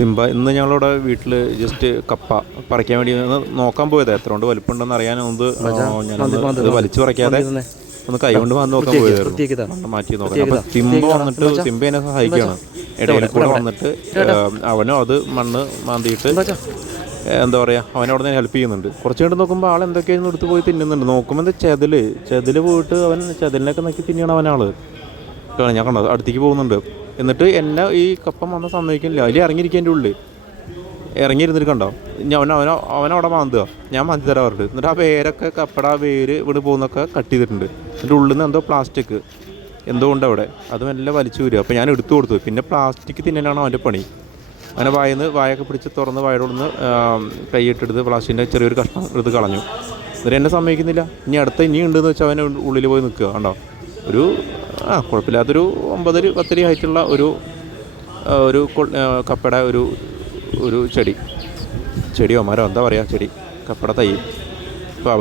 Simba ഇന്ന് ഞങ്ങളിവിടെ വീട്ടിൽ ജസ്റ്റ് കപ്പ പറിക്കാൻ വേണ്ടി ഒന്ന് നോക്കാൻ പോയത് എത്ര കൊണ്ട് വലിപ്പമുണ്ടെന്ന് അറിയാനൊന്ന് ഞാനത് വലിച്ചു പറിക്കാതെ ഒന്ന് കൈ കൊണ്ട് വന്ന് നോക്കാൻ പോയതായിരുന്നു. മാറ്റി നോക്കാം. അപ്പം സിംബ വന്നിട്ട് സിംബ എന്നെ സഹായിക്കുകയാണ്. ഇടയിൽ കൂടെ വന്നിട്ട് അവനും അത് മണ്ണ് മാന്തിയിട്ട് എന്താ പറയുക, അവനവിടെ നിന്ന് ഹെൽപ്പ് ചെയ്യുന്നുണ്ട്. കുറച്ച് കണ്ട് നോക്കുമ്പോൾ ആൾ എന്തൊക്കെയായിരുന്നു എടുത്ത് പോയി തിന്നുന്നുണ്ട്. നോക്കുമ്പോൾ എന്താ ചെതിൽ പോയിട്ട് അവൻ ചെതിലിനൊക്കെ നോക്കി തിന്നണം അവനാൾ. ഞാൻ കണ്ടത് അടുത്തേക്ക് പോകുന്നുണ്ട്. എന്നിട്ട് എന്നെ ഈ കപ്പം വന്ന സമ്മതിക്കുന്നില്ല. അതിൽ ഇറങ്ങിയിരിക്കേൻ്റെ ഉള്ളിൽ ഇറങ്ങിയിരുന്നിട്ട് കണ്ടോ അവനവിടെ മാന്തുക. ഞാൻ മാന്തി തരാൻ പറഞ്ഞിട്ട്. എന്നിട്ട് ആ വേരൊക്കെ കപ്പട വേര് ഇവിടെ പോകുന്നൊക്കെ കട്ട് ചെയ്തിട്ടുണ്ട്. എന്നിട്ട് ഉള്ളിൽ നിന്ന് എന്തോ പ്ലാസ്റ്റിക് എന്തോ ഉണ്ട് അവിടെ. അത് മെല്ലെ വലിച്ചു വരിക. അപ്പോൾ ഞാൻ എടുത്തു കൊടുത്തു. പിന്നെ പ്ലാസ്റ്റിക് തിന്നാനാണ് അവൻ്റെ പണി. അങ്ങനെ വായൊക്കെ പിടിച്ച് തുറന്ന് വായുടെ ഉള്ളിൽ നിന്ന് കൈയിട്ടെടുത്ത് പ്ലാസ്റ്റിക്കിൻ്റെ ചെറിയൊരു കഷ്ണം എടുത്ത് കളഞ്ഞു. എന്നിട്ട് എന്നെ സമ്മതിക്കുന്നില്ല. ഇനി ഉണ്ടെന്ന് വെച്ചാൽ അവൻ്റെ ഉള്ളിൽ പോയി നിൽക്കുക. കണ്ടോ, ഒരു കുഴപ്പമില്ലാത്തൊരു 9-10 ഹൈറ്റുള്ള ഒരു കപ്പയുടെ ഒരു ചെടിയോ മരോ എന്താ പറയുക, കപ്പയുടെ തൈ.